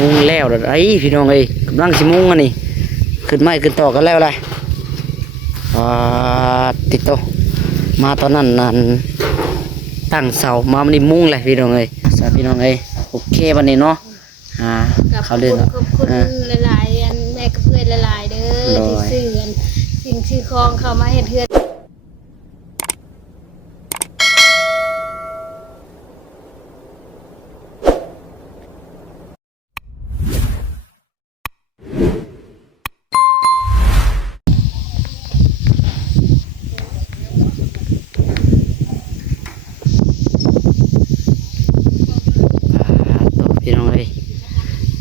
มุงแล้วเด้อไอ้พี่น้องเอ้ยกำลังสิมุงอันนี้ขึ้นไม้ขึ้นต่อกันแล้วเลยติดโตมาตอนนั้นนั่นตั้งเสามามันนี่มุงเลยพี่น้องเอ้ยสาพี่น้องเอ้ยโอเควันนี้เนาะเขาเดินขอบคุณหลายๆอันแม่กับเพื่อนหลายๆเด้อที่ซื้อสิ่งชื่อคองเข้ามาเฮ็ดเฮือนพี่น้องเอ้ย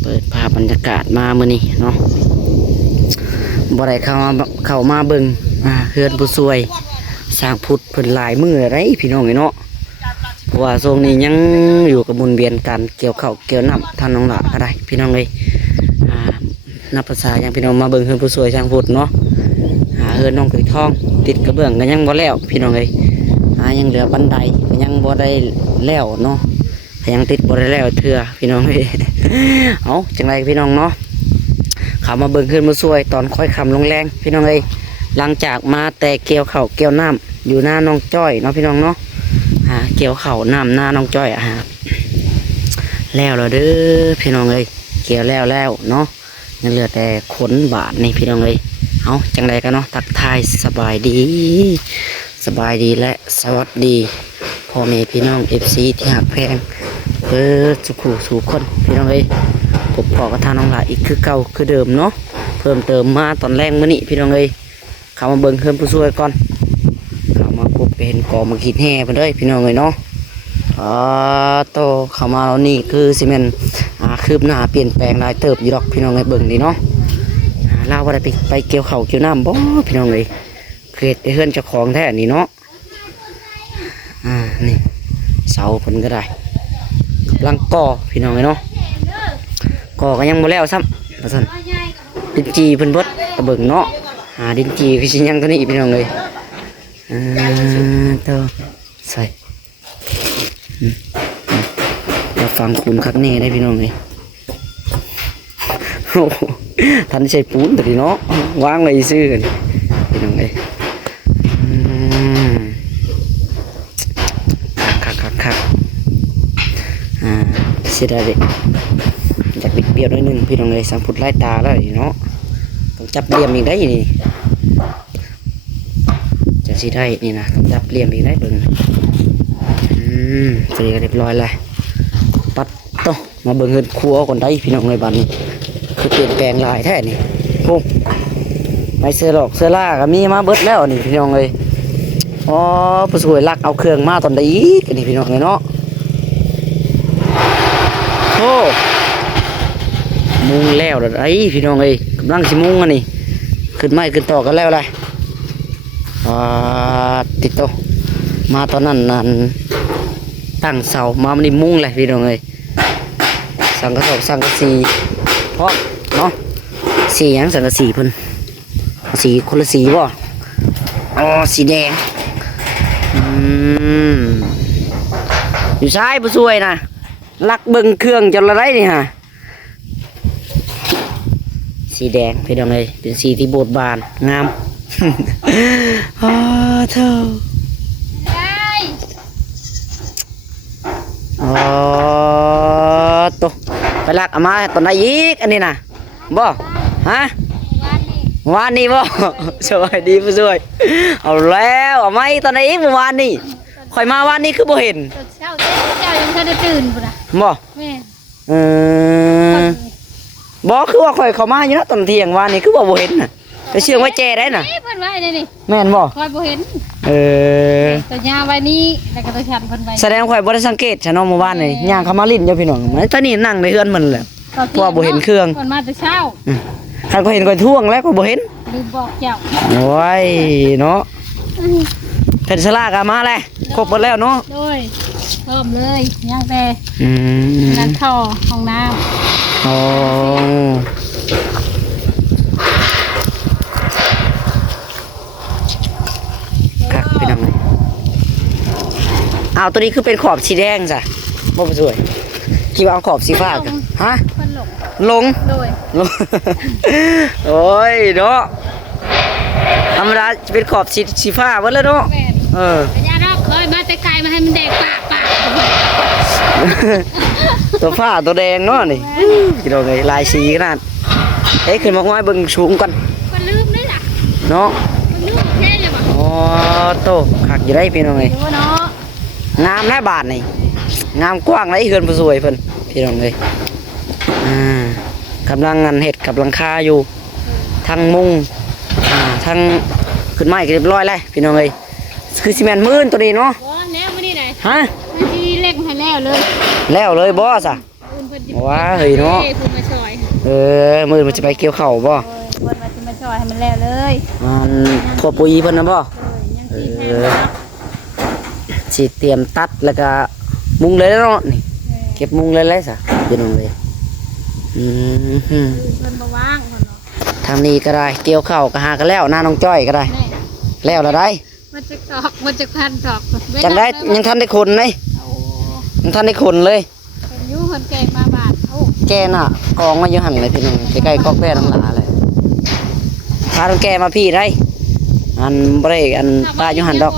เปิดภาพบรรยากาศมามื้อนี้เนาะบ่ได้เข้ามาเบิ่งเฮือนผู้ช่วยสร้างพุทธเพิ่นหลายมื้ออะไรพี่น้องเอ้ยเนาะเพราะว่าช่วงนี้ยังอยู่กับหมุนเวียนการเกี่ยวข้าวเกี่ยวน้ำทางน้องหลาก็ได้พี่น้องเอ้ยนับภาษาอย่างพี่น้องมาเบิ่งเฮือนผู้ช่วยสร้างพุทธเนาะเฮือนน้องตุ้ยทองติดกระเบื้องก็ยังบ่แล้วพี่น้องเอ้ยยังเหลือบันไดก็ยังบ่ได้แล้วเนาะยังติดบ่ได้แล้วเถื่อพี่น้องเอ้ยเอาจังไรพี่น้องเนาะเขามาเบิ่งขึ้นมาช่วยตอนค่อยคำลงแรงพี่น้องเอ้ยหลังจากมาแต่เกี่ยวเข่าเกี่ยวน้ำอยู่หน้าน้องจ้อยเนาะพี่น้องเนาะเกี่ยวเข่าน้ำหน้าน้องจ้อยแล้วเด้อพี่น้องเอ้ยเกี่ยวแล้วเนาะยังเหลือแต่ขนบาดนี่พี่น้องเอ้ยเอาจังไรกันเนาะทักทายสบายดีและสวัสดีพ่อแม่พี่น้อง FC ที่หักแพงสุขุสู่คนพี่น้องเอ้ยผมพอกระทานน้องหลาอีกคือเก่าคือเดิมเนาะเพิ่มเติมมาตอนแรกมื้อนี้พี่น้องเอ้ยเข้ามาเบิ่งเพิ่มผู้ช่วยก่อนเข้ามาพบเห็นกอมาขีดแห่เพิ่นเด้ยพี่น้องเอ้ยเนาะโตเข้ามาแล้วนี่คือซีเมนต์คืบหน้าเปลี่ยนแปลงหลายเติบอยู่ดอกพี่น้องเอ้ยเบิ่งนี่เนาะลาวบ่ได้ไปเกี่ยวข้าวเกี่ยวน้ำบ่พี่น้องเอ้ยเกิดได้เฮือนเจ้าของแท้นี่เนาะนี่เสาเพิ่นก็ได้ลังก่อพี่น้องเลยเนาะก่อก็ยังบ่แล้วซ้ำว่าซั่นดินจีเพิ่นเบิดกระเบิ่งเนาะดินจีคือสิยังตัวนี้พี่น้องเลยต่อใส่เราฟังปูนคักแน่ได้พี่น้องเลยโอ้ทันใช้ปูนตัวนี้เนาะวางเลยซื้อกันพี่น้องเลยคักเสียดายอยากปิดเบี้ยวหน่อยนึงพี่น้องเลยสังพุดไล่ตาแล้วเนาะต้องจับเหลี่ยมอีกได้นี่จะสิได้นี่นะต้องจับเหลี่ยมอีกได้เบิ่งเสร็จเรียบร้อยเลยปัดต้องมาเบิ่งเงินครัวก่อนได้พี่น้องเลยบ้านนี้คือเปลี่ยนแปลงลายแท้นี่โอ้ไม่เสื้อหลอกเสื้อล่าก็มีมาเบิดแล้วนี่พี่น้องเลยผู้ช่วยลักเอาเครื่องมาตอนใดอีกนี่พี่น้องเลยเนาะโอ้มุงแล้วเด้อไอ้พี่น้องเอ้ยกำลังสิมุงอันนี้ขึ้นไม้ขึ้นต่อกันแล้วเลยติดโตมาตอนนั้นนั่นตั้งเสามามันนี่มุงเลยพี่น้องเอ้ยสังกะสังกะสีเพราะเนาะสีหยังสังกะสีเพิ่นสีคนละสีบ่สีแดงอยู่ซ้ายผู้ช่วยนะลักเบิ่งเครื่องจนละไรนี่ฮะสีแดงพี่น้องเอ้ยเป็นสีที่โบดบานงามเธอโตไปลักเอามาตอนไหนอีกอันนี้นะบ่ฮะวานนี้บ่สวัสดีผู้ช่วยเอาแล้วเอาไหมตอนไหนอีกเมื่อวานนี้ข่อยมาวานนี้คือบ่เห็นเจ้ายังทันได้ตื่นพุ่นน่ะบ่แม่บ่คือว่าข่อยเข้ามาอยู่นะตอนเที่ยงวานนี้คือบ่เห็นน่ะไปเชื่องไว้แจได้น่ะเพิ่นไว้นี่แม่นบ่ข่อยบ่เห็นตัวยาไว้นี่แล้วก็ตัวฉันเพิ่นไว้แสดงข่อยบ่ได้สังเกตฉันเนาะเมื่อวานนี่ย่างเข้ามาลิ้นอยู่พี่น้องตอนนี้นั่งในเฮือนมันแหละเพราะว่าบ่เห็นเครื่องเพิ่นมาแต่เช้าคันก็เห็นข่อยท่วงแล้วก็บ่เห็นลืมบอกเจ้าโอ้ยเนาะเพชรสลากมาแล้วครบหมดแล้วเนาะโดยเพิ่มเลยย่างแต่นั่นท่อห้องน้ำครับเป็นยังไงตัวนี้คือเป็นขอบสีแดงจ้ะบ่สวยคิดว่าเอาขอบสีฟ้ากัน ฮะ เพิ่นหลง หลง โดย หลง โอ้ยเนาะธรรมดาจะเป็นขอบสีฟ้าเบิดแล้วเนาะ แม่น เออ แต่ย่าดอกเคยมาแต่ไกลมาให้มันแดงปาก ตัวฟ้าตัวแดงเนาะนี่พี่น้องเอ้ยลายสีขนาดเอ้ยขึ้นมาง่อยเบิ่งสูงก่อน เพิ่นลืมได้ล่ะ เนาะ เพิ่นลืมแค่เลยบ่ อ๋อโตคักอยู่ได้พี่น้องเอ้ย เดี๋ยวเนาะ งามแน่บาทนี่งามกว้างไรเฮือนผู้สวยเพิ่นพี่น้องเอ้ยกำลังงานเฮ็ดกับหลังคาอยู่ทั้งมุงทั้งขึ้นไม้ก็เรียบร้อยแล้วพี่น้องเอ้ยคือซีเมนต์มื้นตัวนี้เนาะ บ่แล้วมื้อนี้ได้ ฮะ มันสิเล็กให้แล้วเลย แล้วเลยบ่ซะ อื่นเพิ่นสิ ว้าเฮ้ยเนาะ เพิ่นมาช่วย มื้อมันจะไปเกี่ยวข้าวบ่ เพิ่นมาสิมาช่วยให้มันแล้วเลย มันพวกปุ๋ยเพิ่นน่ะบ่ ยังสิแห้งแล้ว สิเตรียมตัดแล้วก็มุงเลยแล้วเนาะนี่เก็บมุงเลยเลยซะพี่น้องเอ้ยอืม เพิ่นบ่ว่างเพิ่นเนาะ ทางนี้ก็ได้เกี่ยวข้าวก็หากันแล้วหน้าน้องจ้อยก็ได้ แน่ แล้วละได้ มันจะตอกมันจะพันตอก จังได้ยังทันได้คนเลย โอ้ ยังทันได้คนเลย เป็นอยู่เพิ่นแก่มาบาทโอ้ แกน่ะกองมาอยู่หันเลยพี่น้องใกล้ๆก๊อกแป้น้ำหลาเลยพาต้องแกมาพี่ได้อันเบรกอันป้าอยู่หันดอก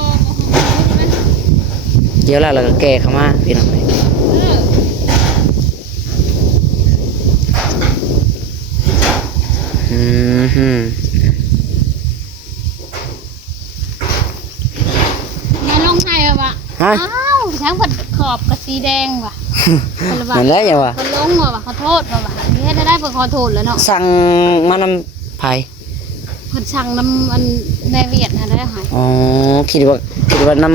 เดี๋ยวแล้วเราก็แกเข้ามาพี่น้องเลยฮึ มาลงให้อะวะ ฮะ อ้าวทั้งผัดขอบกับสีแดงว่ะ นั่นแหละอย่างวะ คนลงว่ะขอโทษว่ะนี่ให้ได้เปิดขอโทษแล้วเนาะ สั่งมานำไผ่ เพิ่นสั่งน้ำมันแม่เวียดนะได้หาย อ๋อคิดว่าน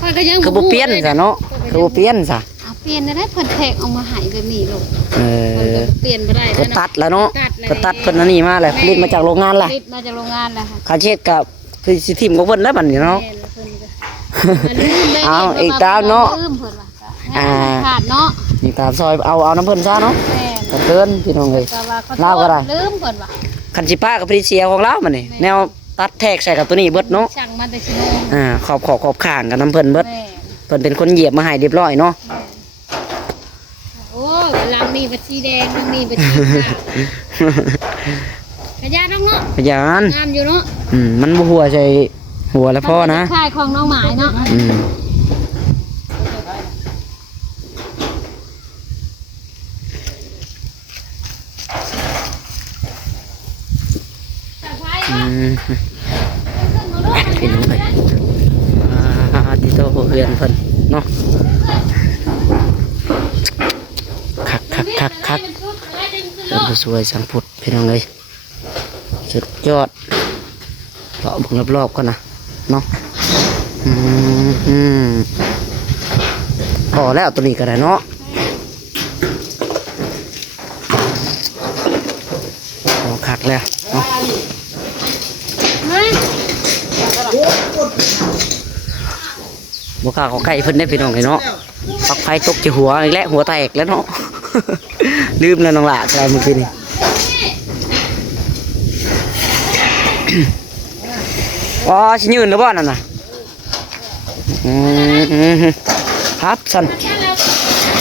ข้อยก็ยัง ำคือบ่เปลี่ยนซะเนาะคือบ่เปลี่ยนซะ เอาเปลี่ยนได้เพิ่นแทกเอามาใหายแบบนี้ลูก เอ เพิ่น อ ก็เปลี่ยนบ่ได้ เพิ่น แล้ว ตั เนาะ ดแล้วเนาะ ตัดแล้ว เพิ่นตัดเพิ่นอันนี้มาเลยผลิตมาจากโรงงานแหละ ผลิตมาจากโรงงานแหละค่ะ คาเช็ดกับคือสิทิมของเพิ่นแล้วบัดนี้เนาะ แม่นแล้วเพิ่นก็ลืมได้ เอาอีกดาวเนาะ ลืมเพิ่นว่ะขาดเนาะ นี่ตามซอยเอาน้ำเพิ่นซะเนาะ แม่น ก็เกินพี่น้องเอ้ย ก็ว่าขอโทษ ลาวก็ได้ ลืมเพิ่นว่ะ คันสิป้ากับพริเสียของเรามันนี่แนวตัดแทกใส่กับตัวนี้เบิดเนาะ สั่งมาแต่ชิโน ขอบข้างกับน้ำเพิ่นเบิด แม่น เพิ่นเป็นคนเหยียบมาให้เรียบร้อยเนาะ โอ้ยลังนี่บัชีแดงลังนี่บัชีขาวกระยาน้องเนาะ พยาน งามอยู่เนาะ มันบ่หัวใส่หัวแล้วพ่อนะ ค่ายของน้องหมายเนาะ อืม แต่ไพ่ อื ว่าม พี่น้องเอ้ยที่โตเฮือนเพิ่นเนาะคักเพิ่นผู้สวยสังพุทธพี่น้องเอ้ยสุดยอดเลาะเบิ่งรอบๆก่อนนะเนาะพอแล้วตัวนี้ก็ได้เนาะพอคักแล้วเนาะ เฮ้ย บ่กล้าเข้าใกล้เพิ่นได้พี่น้องไอ้เนาะปักไฟตกที่หัวอีกแล้วหัวแตกแล้วเนาะ ลืมแล้วน้องหล่ะใช่เมื่อกี้นี่ อ๋อสิยืนหรือบ่นั่นน่ะครับสัน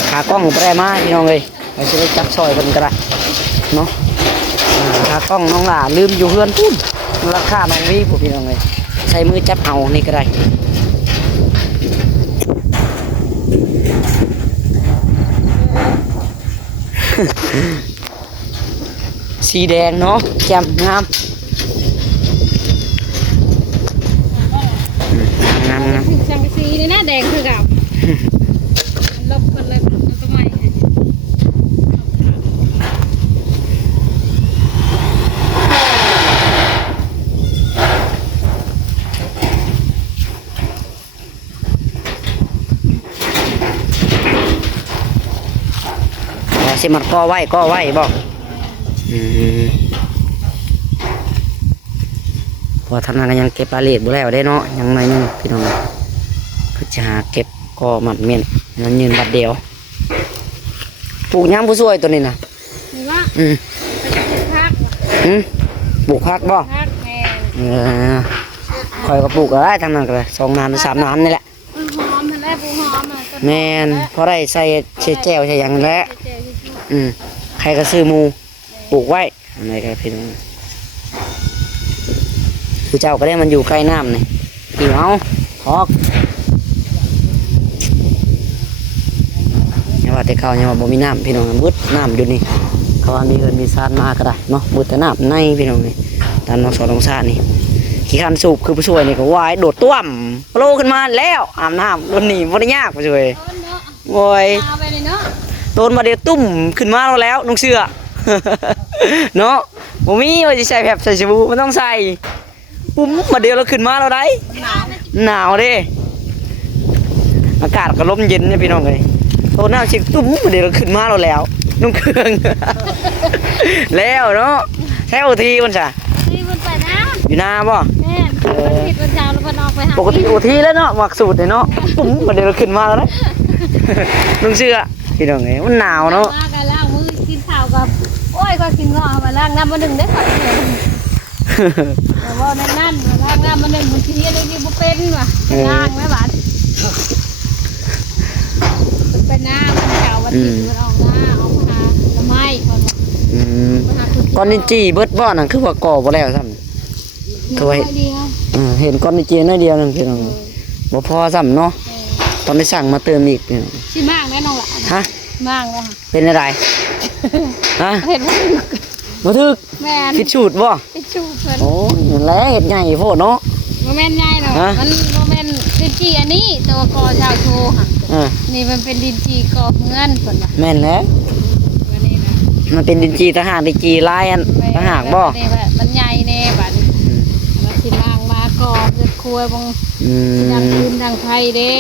ขากล้องบ่ได้มาพี่น้องเอ้ยไปสิได้จับซอยเพิ่นก็ได้เนาะขากล้องน้องหล่ะลืมอยู่เฮือนพุ่นราคาน้องวีพวกพี่น้องเอ้ยใช้มือจับเอานี่ก็ได้ สีแดงเนาะแจ่มงามงาม สังกะสีเลยนะแดงคือเก่าลบกันเลยแล้วก็ใหม่ให้ สิมันก็ไว้บอกพอทำงานก็ยังเก็บรายละเอียดบ่แล้วได้เนาะยังหน่อยนึงพี่น้องเพื่อจะหาเก็บก็มันเมียนมันยืนบัดเดียวปลูกยางผู้ช่วยตัวนี้นะ นี่ว่า อืม พัก ปลูกพักบ่ พักแม่ คอยก็ปลูกก็ได้ทำนั้นก็เลย2 นานหรือ3 นานนี่แหละ มันหอมมันได้ปูหอมอ่ะ แม่นพอได้ใส่เชแก้วใส่หยังนั่นแหละ เจ๊ที่ ไข รก็ซื้อหมูปลูกไว้อะไรกันพี่น้องคือเจ้าก็ได้มันอยู่ใกล้น้ำนี่พี่เอาพอกเนี่ยว่าแต่เขาเนี่ยว่าบ่มีน้ำพี่น้องมืดน้ำอยู่นี่เขาว่ามีเงินมีซาดมาก็ได้เนาะมืดแต่น้ำในพี่น้องนี่ตามน้องสอนน้องซาดนี่ขี้คันสูบคือผู้ช่วยนี่ก็วายโดดต้วมโผล่ขึ้นมาแล้วอาบน้ำโดนหนีบ่ได้ยากผู้ช่วยโว้ย เอาไปเลยเนาะ โดนมาเดียวตุ่มขึ้นมาแล้วนุ่งเสื้อ เนาะบ่มีว่าจะใส่แบบใส่สบู่มันต้องใส่ปุ้มมาเดียวเราขึ้นมาเราได้หนาวเด้อากาศก็ลมเย็นเนี่ยพี่น้องเลยโตหน้าชิกตุ่มมาเดียวเราขึ้นมาเราแล้วนุ่งเครื่อง แล้วเนาะแค่โอทีมันจ้ะ นี่มันไปนะ อยู่หน้าบ่ แม่มันผิดวันเช้าแล้วมันออกไปหา ปกติโอทีแล้วเนาะหมักสูตรเนี่ยเนาะปุ้มมาเดียวเราขึ้นมาแล้วนะ นุ่งเสื้อพี่น้องเลยมันหนาวเนาะ มากันล้างมือกินข้าวกับโอ้ยก็กินงอมาล้างน้ำมาหนึ่งได้ก่อนแต่ว่านั่นมาล้างน้ำมาหนึ่งมันทีนี้ได้กินบุเป็นว่ะล้างไหมบ้านเป็นน้ำมันเก่าวันที่มันออกหน้าออกมาละไม้ก่อน ก้อนนิจีเบิดบ่อนั่นคือว่าก่อบ่แล้วซ้ำตัวเห็นก้อนนิจีน้อยเดียวนึงพี่น้องบ่พอซ้ำเนาะตอนได้สั่งมาเติมอีกพี่น้อง ชิมากแน่นอนละ ฮะ มากเลย เป็นอะไรฮะ เห็นว่า บ่ถึก แม่น คิดสูตรบ่ ไปชูเพิ่น โอ้นั่นแหละเฮ็ดใหญ่โพดเนาะ โมเมนต์ใหญ่เนาะมันโมเมนต์ดินจีอันนี้ตัวกอชาวโชว์ค่ะ อ่า นี่มันเป็นดินจีกอเงินเพิ่นว่ะ แม่นแล้ว วันนี้นะ มันเป็นดินจีทหารดินจีลายอันทหารบ่ นี่ว่ามันใหญ่แน่บัดมันสิมางมากอเกิดครัวบาง อื ดัง ม คืนดังไฟเด้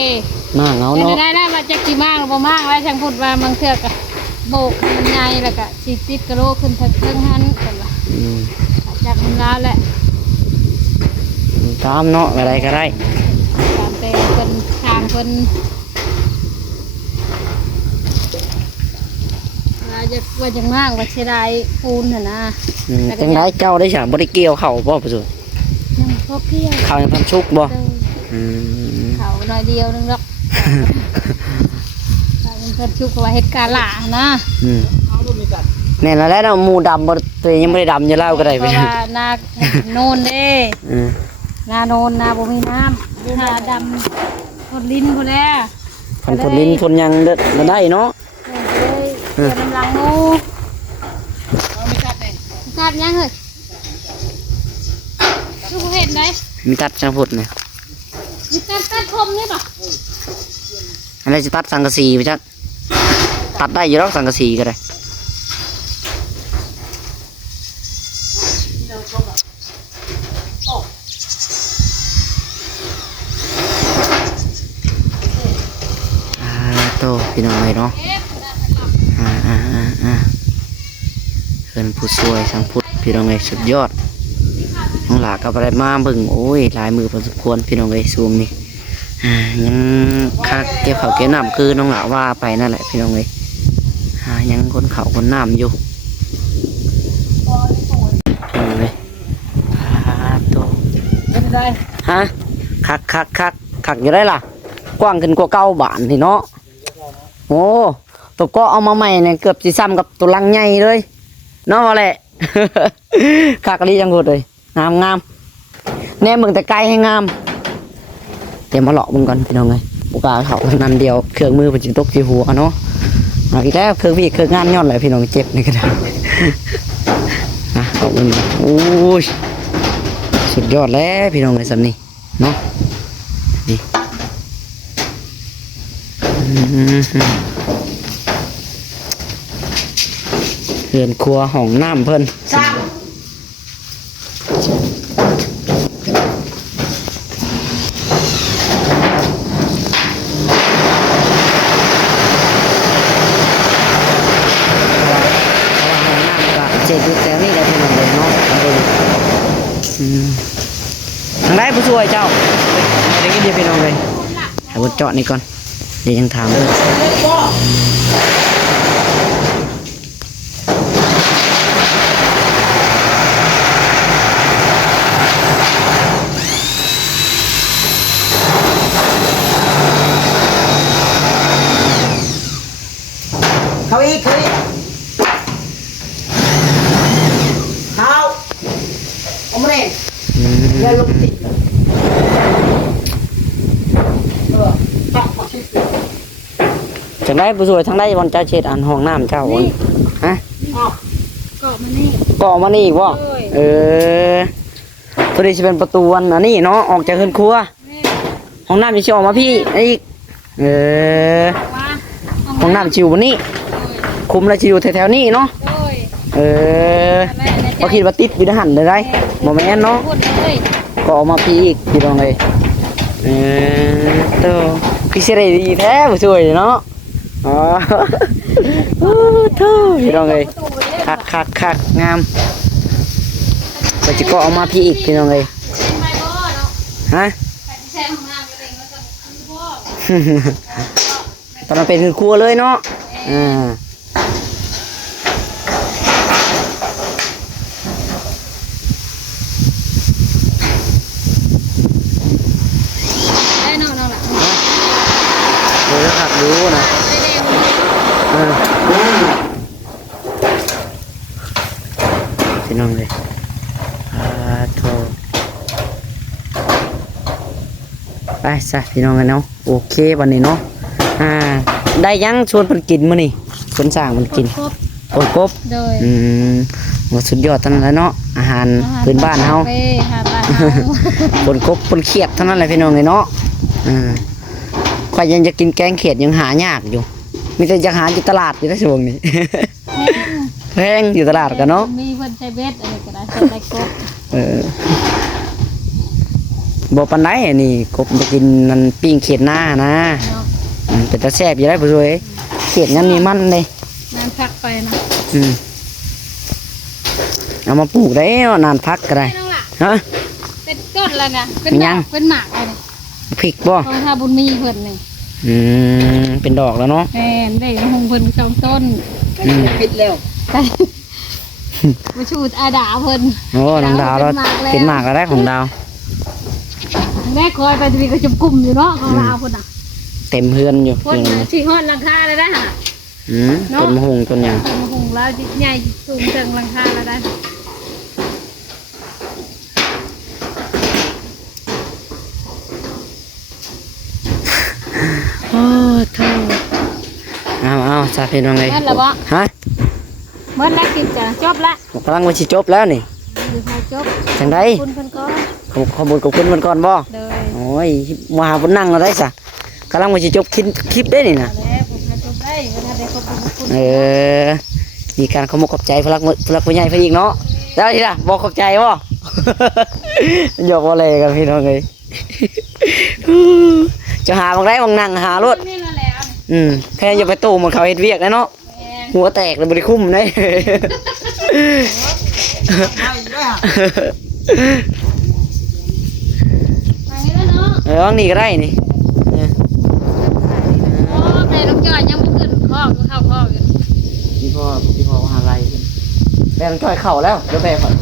มาเอา แต่ เนาะ ได้แล้วว่าจะกี่มากหรือบ่มากแล้วช่างพูดว่าบางเทื่อก็โบกให้มันใหญ่แล้วก็สิติดกะโลขึ้นทางเทิงหันเพิ่นว่า อืม จากมันแล้วแหละ ตามเนาะอะไรก็ได้ ตามแต่เพิ่นทางเพิ่นว่าจะมากว่าเสียดายปูนหั่นนะ จังไดเจ้าได้ฉาบ่ได้เกี่ยวเข้าบ่ประสู ยังพอเกี่ยว เข้ายังพันชุกบ่ เออ อืม เขาหน่อยเดียวนึงหรอกถ้ามันเพิ่นชุกว่าเฮ็ดกาหล่านะ อืมแน่นแล้วเนาะหมูดำบ่ตัวเองยังไม่ได้ดำจะเล่าก็ได้ เพ พี่ ราะ น้อง ว่านาโนนเด้ อืม นาโนนนาบ่มีน้ำนาดำคนลิ้นพุ่นแหละ พันคนลิ้นคนยังเด้อมาได้เนาะ เลยเดี๋ยวน้ำลังงูกัดยังเฮ้ยลูกเห็นไหม มีตัดจังพุดเนี่ย มีกัดคมนี่ป่ะ อะไรจะตัดสังกะสีไปจักตัดได้อยู่หรอกสังกะสีก็ได้โตพี่น้องเลยเนาะเพิ่นผู้ช่วยสังพุทธพี่น้องเลยสุดยอดน้องหลากับอะไรมาเบิ่งโอ้ยหลายมือพอสมควรพี่น้องเลยซูมนี่ยังคักเก็บเขาวเก็บน้ำคือน้องหลาว่าไปนั่นแหละพี่น้องเลยยังคนเขาคนน้ำอยู่พี่น้องเลยโต เป็นไร ฮะคักอยู่ได้ล่ะ กว้างขึ้นกว่าเก้าบาทนี่เนาะโอ้ตัวก็เอามาใหม่เนี่ยเกือบจะซ้ำกับตัวลังใหญ่เลยเนาะแหละ คักลีจังหวดเลยงามแน่มึงแต่ไกลให้งามเดี๋ยวมาเลาะมึงก่อนพี่น้องเลยปุกาเขานั่นเดียวเครื่องมือเป็นจิตกจีหัวเนาะอีกแล้วเครื่องพี่เครื่องงานย้อนเลยพี่น้องเจ็บนี่ก็ได้ เอามึงโอ้ยสุดยอดแล้วพี่น้องเลยสำนี่เนาะนี่เรือนครัวห้องน้ำเพิ่นเจ็ดอยู่แถวนี้แหละพี่น้องเลยเนาะทางได้ผู้ช่วยเจ้าเดี๋ยวเดี๋ยวพี่น้องเลยให้บนเจาะนี่ก่อนเดี๋ยวยังถามเลยเขาอีก แล้วลงติดตักมาชิด จังได้ผู้ช่วยทั้งได้วันเจ้าเช็ดอันห้องน้ำเจ้าวันฮะ อ้าว เกาะมานี่ ก็ออกมานี่อีกบ่ โอ้ย เออตัวนี้จะเป็นประตูอันนี้เนาะออกจากเฮือนครัว แม่ ห้องน้ำจะออกมาพี่อีกเออ ว่า ห้องน้ำชิวบนนี้ โอ้ย คุมแล้วชิวแถวๆนี้เนาะ โอ้ย เออ แม่ในใจ พอคิดว่าติดอยู่ในหันเลยได้บ่แม่นเนาะ พูดเลย ก็ออกมาพี่อีกพี่น้องเลยเออตัวพี่เสรีดีแท้ผู้ช่วยเนาะอ๋อโอ้โธ่พี่น้องเลย ประตูเลย คักงามก็จะก็ออกมาพี่อีกพี่น้องเลย เป็นไปบ่เนาะ ฮะ ใครที่แช่ห้องน้ำอยู่เองแล้วก็คือบ่ ตอนนั้นเป็นคือครัวเลยเนาะอ่า ได้เนาะน้องล่ะ เดี๋ยวขับรู้นะ ไปแดง เออพี่น้องเลยโทรไปซะพี่น้องกันเนาะโอเควันนี้เนาะได้ยังชวนเพิ่นกินมื้อนี่เพิ่นสร้างมันกิน ครบ โอ้ยกบ โดย ว่าสุดยอดทั้งนั้นแหละเนาะอาหารพื้นบ้านเฮา ไปหาบ้านเฮา ปนกบปนเขียดเท่านั้นแหละพี่น้องเลยเนาะข่อยยังจะกินแกงเขียดยังหายากอยู่มีแต่จะหาอยู่ตลาดอยู่ในช่วงนี้ แพงอยู่ตลาดกันเนาะ มีเพิ่นใช้เบ็ดอะไรก็ได้ใช้ได้ครบ บ่ปานใดอันนี่กบจะกินนั่นปิ้งเขียดหน้านะ เนาะ เป็นตาแซ่บอยู่ได้ผู้ช่วยเขียดงั้นมีมันเลย น้ำพักไปนะ เอามาปลูกได้เนาะนานพักก็ได้ น้องล่ะ ฮะ เป็นต้นแล้วนะเป็น เป็น ด ยั อง กเป็นหมากเลยนี่ พริกบ่ ของทาบุญมีเพิ่นนี่ เป็นดอกแล้วเนาะ แม่นได้หงเพิ่นสองต้น ปิดแล้ว มาชูดอาดาเพิ่น โอ้น้องดาวแล้วเป็นหมากแล้วได้ของดาว แม่คอยไปจะมีกระจุมกลุ่มอยู่เนาะของเราเพิ่นน่ะ เต็มเฮือนอยู่ เพิ่นน่ะสิฮอดหลังคาเลยได้ห่ะ ต้นมะฮงต้นหยัง หงแล้วใหญ่สูงเชิงหลังคาแล้วได้ โอ้เท่าเอาซาพี่น้องเลย นั่นล่ะบ่ ฮะ เบิดแล้วคลิปจ้ะจบละ กำลังมาสิจบแล้วนี่ อยู่พอจบ จังได คุณเพิ่นก็ ขอบคุณกับคุณมันก่อนบ่ เลย โอ้ยมาหาบนนั่งเราได้ซะกำลังมาสิจบคลิปได้นี่นะ แล้วผมให้จบได้เวลาได้ขอบคุณ มีการขโมยขอบใจพลักผู้ใหญ่ไปอีกเนาะแล้วทีละบอกขอบใจบ่ หยอกว่าอะไรกันพี่น้องเลย จะหาบางไรบางนั่งหารถ นี่ละแล้ว แค่อย่าไปตู้มันเขาเฮ็ดเวียกนะเนาะ แม่ หัวแตกเลยบริคุ้มเลย เอาอีกแล้ว มาให้แล้วเนาะ วางนี่ก็ได้นี่ โอ้แม่น้องจอยยังบ่ขึ้นคอกอยู่เข้าคอกอยู่ พี่พ่อหาอะไรแบงจ่อยเข่าแล้วเดี๋ยวแบก่อน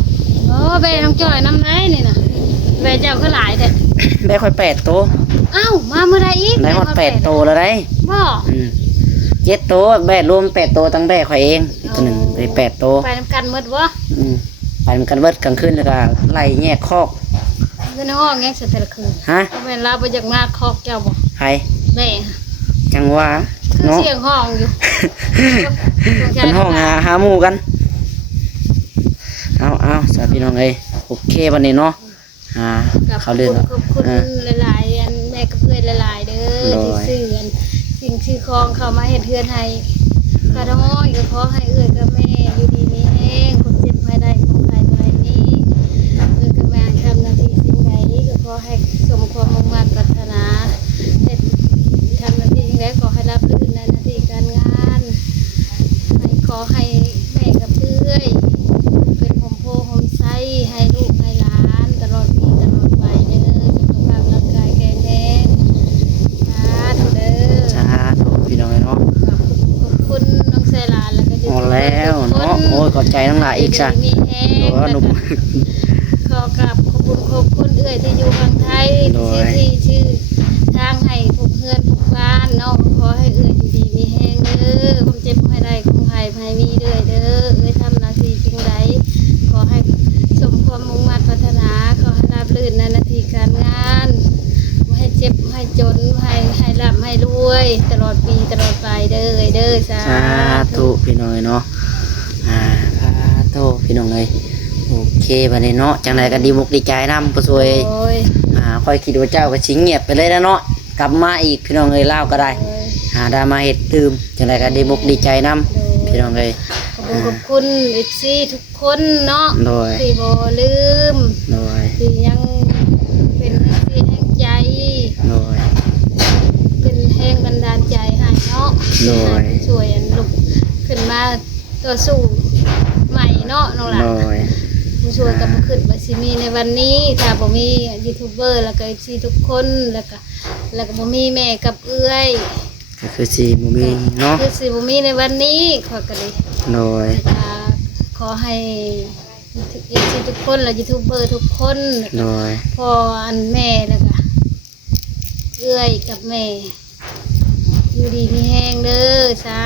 โอ้แม่น้องจอยน้ำไหนนี่น่ะแม่เจ้าคือหลายเด้ แบค่อย8 ตัว เอ้ามาเมื่อใดอีก ได้หมด8 ตัวแล้วได้ บ่ 7 ตัวแบรวม8 ตัวตั้งแบข่อยเองอีกตัวหนึ่งได้8 ตัว ไปนำกันหมดบ่ ไปมันกันเบิดกลางคืนแล้วก็ไล่แยกคอก คือในห้องแยกเสร็จแต่ละคืน ฮะ ก็แม่นลาบ่อยากมาคอกเจ้าบ่ ใคร แม่ จังหว่า คือ เนาะ เสียงห้องอยู่ เป็นห้องหาหมู่กัน เอาสาพี่น้องเอ้ยโอเควันนี้เนาะเขาเรื่อง ขอบคุณหลายๆอันแม่กับเพื่อนหลายๆเด้อที่ซื้ออันสิ่งชื่อของเขามาเฮ็ดเฮือนให้กระท้อยก็ขอให้เอื้อยกับแม่อยู่ดีมีแห้งคนเจ็บภายใดของใครภายนี้เอื้อยกับแม่ทำหน้าที่สิ่งใดก็ขอให้สมความมุ่งมั่นปรารถนาทำหน้าที่สิ่งใดขอให้รับรื่นในหน้าที่การงานให้ขอให้แม่กับเอื้อยเป็นผมโพผมไซให้ลูกให้หลานตลอดปีตลอดไปเด้อสุขภาพร่างกายแข็งแรงสาธุเด้อ จ้าถูกพี่น้องเนาะ ขอบคุณน้องเซลานแล้วก็ หมดแล้วเนาะโอ้ยขอบใจทั้งหลายอีกจ้ะ มีแห้ง ว่าหนุ่ม ขอกราบขอบคุณเอื้อยที่อยู่ฝั่งไทย โดย ที่ชื่อทางให้ผูกเพื่อนผูกบ้านเนาะขอให้เอื้อยอยู่ดีมีแห้งเด้อผมเจ็บภายใดของใครภายมีเด้อเด้อเอื้อยทำหน้าที่สิ่งใดขอให้สมความมุ่งมั่นปรารถนาขอให้ราบรื่นใน วยตลอดปีตลอดไปเด้อเด้อสา สาธุพี่น้องเนาะสาธุพี่น้องเอ้ยโอเคบัดนี้เนาะจังไดก็ดีมุกดีใจนำผู้ช่วย โอ้ย ค่อยคิดว่าเจ้าก็สิเงียบไปเลยแล้วเนาะกลับมาอีกพี่น้องเอ้ยลาวก็ได้ โอ้ย ได้มาเฮ็ดตื่มจังไดก็ดีมุกดีใจนำพี่น้องเอ้ย ขอบคุณเอฟซีทุกคนเนาะ โดย ที่บ่ลืม โดย ที่ยังเป็นเอฟซีแห่งใจ โดย เป็นแห่งบันดาลใจให้เนาะ โดย ให้ช่วยอันลุกขึ้นมาต่อสู้ใหม่เนาะน้องหลา โดย ผู้ช่วยกับบ่ขึ้นว่าสิมีในวันนี้ถ้าบ่มียูทูบเบอร์แล้วก็เอฟซีทุกคนแล้วก็บ่มีแม่กับเอื้อย ก็คือสิบ่มีเนาะ คือสิบ่มีในวันนี้ขอยก็เลย โดย ขอให้เอฟซีทุกคนและยูทูบเบอร์ทุกคน โดย พ่ออันแม่แล้วก็เอื้อยกับแม่อยู่ดีมีแห้งเด้อสา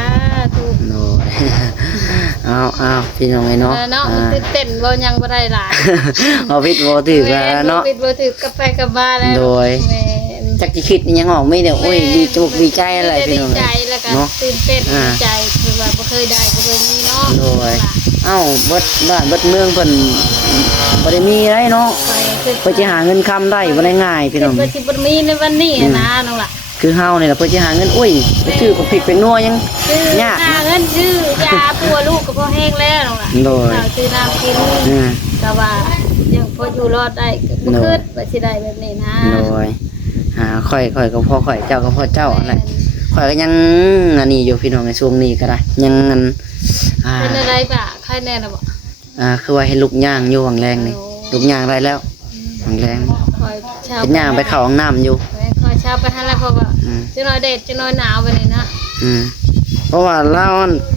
ธุ โดย เอาพี่น้องเอ้ยเนาะ เนาะมันตื่นเต้นบ่ยังบ่ได้หลาย เอาพิษบ่ถือแล้วเนาะ ปิดบ่ถือกาแฟกับบ้านแล้ว โดย แม่ จักสิคิดอิหยังออกไม่เด้อโอ้ยดีจุกดีใจอะไร ดี พี่น้อง ใจ เอ้ย แล้วก็ เนาะ ตื่นเต้น อ่า ดีใจคือว่าบ่เคยได้บ่เคยมีเนาะ โดย เอ้าเบิดบ้านเบิดเมืองเพิ่นบ่ได้มีไรเนาะ ไปคือ เพื่อจะหาเงินคำได้บ่ได้ง่ายพี่น้อง บ่สิบ่มีในวันนี้นะน้องล่ะ คือเฮานี่ล่ะเพื่อจะหาเงินอุ้ยไปซื้อกับพริกเป็นนัวยัง ซื้อย าก หาเงินซื้อยาปัวลูกก็พอแห้งแล้วน้องล่ะ โดย ข้าวซื้อน้ำกิน อ่า ก็ว่ายังพออยู่รอดได้ก็บ่คิดว่าสิได้แบบนี้นะ โดยค่อยก็พ่อค่อยเจ้าก็พ่อเจ้าอะไรค่อยก็ยังอันนี้อยู่พี่น้องในช่วงนี้ก็ได้ ยังอันเป็นอะไรปะใครแน่ล่ะบ่ คือว่าให้ลูกย่างอยู่วังแรงนี่ลูกย่างได้แล้ววังแรง คอยชาว เป็นย่างไปเข้าห้องน้ำอยู่ คอยชาวไปหั่นแล้วเพราะว่า อืม จังน้อยเด็ดจังน้อยหนาวไปนี่นะ เพราะว่าเรา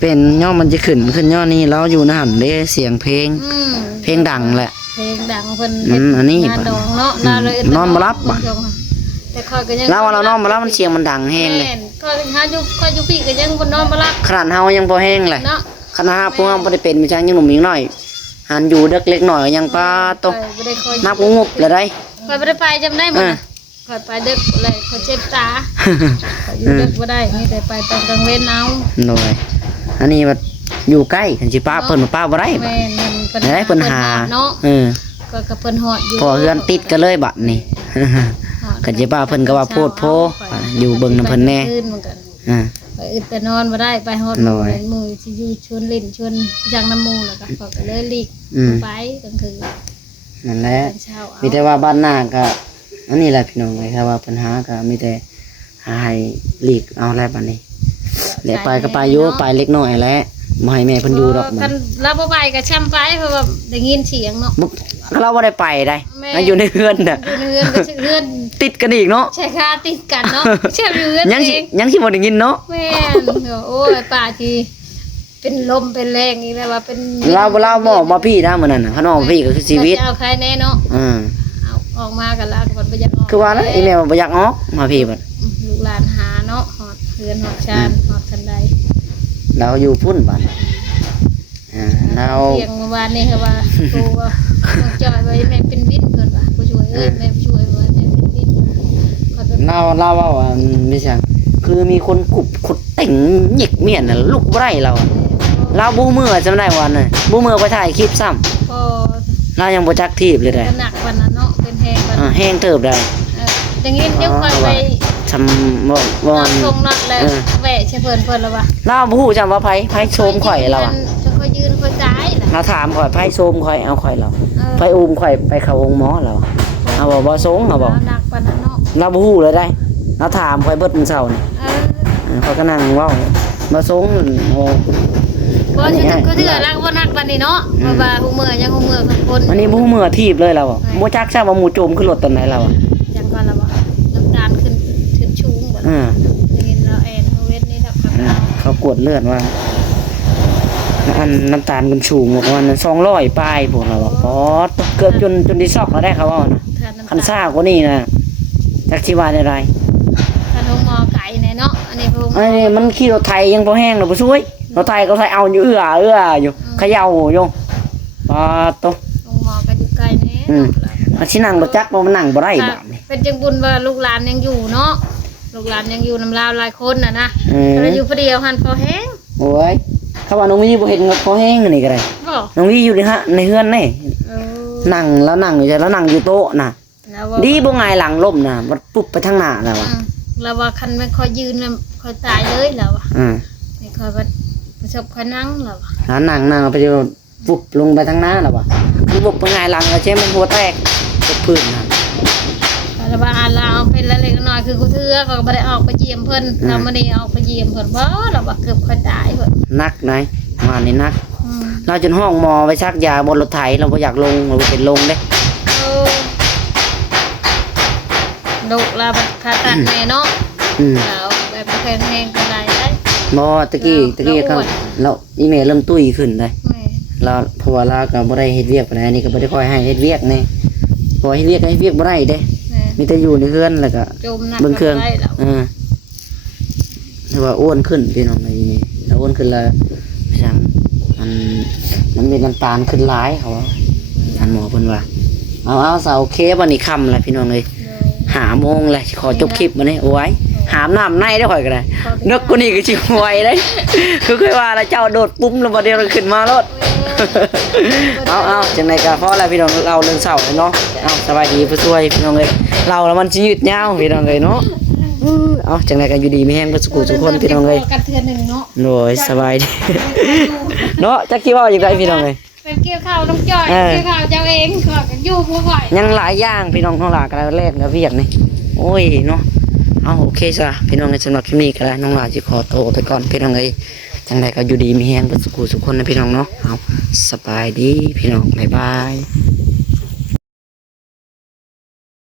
เป็นย่อมันจะขึ้นย่อนี้เราอยู่ในหันได้เสียงเพลง อืม เพลงดังแหละ เพลงดังเพิ่น อันนี้ งานดองเนาะ อืม เราเลย นอนบ่รับบ่ แต่คอยก็ยัง เรานอนมาแล้วมันเสียงมันดังแห้งเลย แม่นคอยหาอยู่คอยอยู่พี่ก็ยังบ่นอนบ่รับ ขนาดเฮายังพอแห้งเลย เนาะ ขนาดพวกเฮาบ่ได้เป็นมีช่างยังหนุ่มยังน้อยหันอยู่เด็กเล็กหน่อยยังป้าตก ข้อยบ่ได้คอย นับงบเลยได้ คอยบ่ได้ไปจำได้หมด อ่า น่ะคอยไปดึกเลยคอยเจ็บตาคอยอยู่ดึกบ่ได้มีแต่ไปตอนกลางเว้นเอา โดยอันนี้มันอยู่ใกล้คันสิป้าเพิ่นมาป้าบ่ได้บัด แม่นมัน ได้เพิ่นหา เนาะ ก็กับเพิ่นฮอดอยู่ พอเฮือนติดกันเลยบัดนี่ คันสิป้าเพิ่นก็ว่าโพดโพอยู่เบิ่งนำเพิ่นแน่ คืนเหมือนกัน อ่า ไปอึดแต่นอนบ่ได้ไปฮอด น้อย หมู่สิอยู่ชวนเล่นชวนจังน้ำหมู่แล้วก็พอก็เลยหลีก อืม ไปกลางคืน นั่นแหละ ตอนเช้าเอา มีแต่ว่าบ้านหน้าก็อันนี้แหละพี่น้องเลยครับว่าปัญหาก็มีแต่หาให้หลีกเอาแล้วบัดนี้แหละไปก็ไปอยู่ไปเล็กน้อยแหละบ่ให้แม่เพิ่นอยู่ดอก กั มัน นเราบ่ไปก็ช้ำไปเพราะว่าได้ยินเสียงเนาะ เราบ่ได้ไปได้ แม่ อยู่ในเฮือนน่ะ อยู่ในเรือนก็สิเรือน ติดกันอีกเนาะ ใช่ค่ะติดกันเนาะใช่อยู่เรือน ยังสิ เอง ยังสิบ่ได้ยินเนาะ แม่นโอ้ยป่าที่เป็นลมเป็นแรงนี่แหละว่าเป็น เราบอกมาพี่นะมื้อนั้นน่ะเขาน้องพี่ก็คือชีวิต จะเอาใครแน่เนาะ อืม เอาออกมากันแล้วก็บ่อยากออก คือว่าแล้วอีเมลบ่อยากออกมาพี่บัด ลูกหลานหาเนาะหอดเรือนหอดชานหอดทันใด เราอยู่พุ่นบัดเรา เพียงเมื่อวานนี้ค่ะว่าครูว่าน้องจอยไว้แม่เป็นวิทย์เพิ่นว่าผู้ช่วยเอ้ยแม่ผู้ช่วยว่าแม่เป็นวิทย์เขาเป็น เราว่าว่าไม่ใช่คือมีคนขุดแต่งหยิกเมียนน่ะลูกบ่ได้เราอะ เราบูมือจำได้วันน่ะบูมือไปถ่ายคลิปซ้ พอ ำเรายังบ่จักทีบเลยได้ ก็หนักวันนั้นเนาะเป็นแหงวันนั้น แห้งเติบได้ ดังนี้เดี๋ยวค่อยไป ทำบ่ น วั อน น ทงนัดแล้วแหวะใช่เพิ่นแล้วว่า เราบ่ฮู้จำว่าไผโชมข่อยเราอ่ะ จะค่อยยืนค่อยซ้ายน่ะ เราถามข่อยไผโชมข่อยเอาข่อยเรา เออ ไผอุ้มข่อยไปเข้าองค์หมอเราเอาบ่สงเอาบ่ หนักวันนั้นเนาะ เราบ่ฮู้เลยได้เราถามข่อยเบิดมื้อเช้านี่ เออ ข่อยก็นั่งเว้าบ่สงโอ้ บ่สิถึงก็เถื่อแล้วบ่หนักวันนี้เนาะเพราะว่าฮู้มื้อยังฮู้มื้อของคน วันนี้บ่ฮู้มือทีบเลยเราอ่ะบ่จักซะว่าหมู่โจมขึ้นรถตอนไหนเราอ่ะ จังว่าแล้วว่าน้ำตาลขึ้นชูงบ่ อ่า ได้ยินแล้วแอนเวทนี่ทับกับเรา เขากวดเลือดว่าอันน้ำตาลมันสูงบอกว่า200ปลายพวกเราบอกปอดเกือบจนดิซอกเราได้เขาว่านะ ทานน้ำ คัน ตา ซ่า ล กว่านี่นะจักสิว่าได้ไร ทานหงมอไก่เนี่ยเนาะอันนี้พวก ไอ้นี่มันขี่รถไทยยังพอแห้งหรอกบ่ช่วยรถไทยก็ใส่เอาอยู่อยู่เขย่าอยู่ปอดโต หงมอก็อยู่ไกลแน่ มันสินั่งรถจักรบ่มันนั่งบ่ได้บาดนี่ เป็นจังบุญว่าลูกหลานยังอยู่เนาะ ลูกหลานยังอยู่น้ำลาวหลายคนนะ อืม ก็เลยอยู่ผู้เดียวหันพอแห้ง โอ้ยเขาว่าน้องวีบ่เห็นเขาแห้งอันนี่ก็ได้ บ่ น้องวีอยู่ในฮะในเฮือนนี่ เออ นั่งแล้วนั่งอยู่แล้วนั่งอยู่โต๊ะน่ะ แล้วว่า ดีบ่งายหลังล้มน่ะมันปุ๊บไปทางหน้าแล้ว อื อ่ะ มแล้วว่าคันไม่ค่อยยืนน่ะค่อยตายเลยแล้วอ่ะ อืม ไม่ค่อยประสบค่อยนั่งแล้วอ่ะ แล้วนั่งไปจนปุ๊บลงไปทางหน้าแล้วอ่ะคือบุบไปงายหลังแล้วใช่มันหัวแตกตกพื้นน่ะ แล้วว่าอ่านลาวเป็นละเล็กน้อยคือกูเทื่อเขาก็บ่ได้ออกไปเยี่ยมเพิ่นเราบ่ได้ออกไปเยี่ยมเพิ่นบ่เราว่าเกือบค่อยตายเพิ่น นักไหนมานี่นัก อืม เราจนห้องหมอไปชักยาบนรถไถเราบ่อยากลงเราบ่เป็นลงเด้ เออลูกลาบัดผ่าตัดแม่เนาะ อืม แล้วแบบแข็งแรงก็ได้ได้ บ่ตะกี้ก็แล้วอีเมลเริ่มตุ้ยขึ้นเลย แม่ เราเพราะว่าเราก็บ่ได้เฮ็ดเวียกปานใดนี่ก็บ่ได้ค่อยให้เฮ็ดเวียกแน่พอเฮ็ดเวียกบ่ได้เด้ แม่ มีแต่อยู่ในเรือนแล้วก็ จมหนัก เบิ่งเครื่อง ได้แล้ว แต่ว่าอ้วนขึ้นพี่น้องไอ้นี่แล้วอ้วนขึ้นแล้วจังมันมีน้ำตาลขึ้นหลายเขาว่าท่านหมอเพิ่นว่าเอาซะโอเคบัดนี้ค่ำแล้วพี่น้องเอ้ย 5 โมงเลยขอจบคลิปมื้อนี้โอ้ยหามน้ำในได้ข่อยก็ได้นึกกว่านี้ก็สิไหวได้คือเคยว่าแล้วเจ้าโดดปุ้มแล้วบ่เดียวมันขึ้นมารถ เอาจังไดก็พอแล้วพี่น้องเราเรื่องเศร้าเลยเนาะเอาสบายดีผู้ช่วยพี่น้องเอ้ยเราแล้วมันสิยืดยาวพี่น้องเอ้ยเนาะเอาจังไดก็อยู่ดีมีแฮงเบ่สุขทุกคนพี่น้องเอ้ย กันเทื่อหนึงเนาะ โดยสบายดี เนาะจักคิดว่าอยู่ไดพี่น้องเอ้ย เป็นเกี่ยวข้าวน้องจอย เออ เกี่ยวข้าวเจ้าเองขอกันอยู่บ่ค่อย ยังหลายอย่างพี่น้องทั้งหลายก็แล่นกับเวียกนี่โอ้ยเนาะเอาโอเคจ้ะพี่น้องในสำหรับคลิปนี้ก็ได้น้องหลายสิขอโตวไปก่อนพี่น้องเอ้ยจังไดก็อยู่ดีมีแฮงเบ่สุขทุกคนนะพี่น้องเนาะเอาสบายดีพี่น้องบ๊ายบาย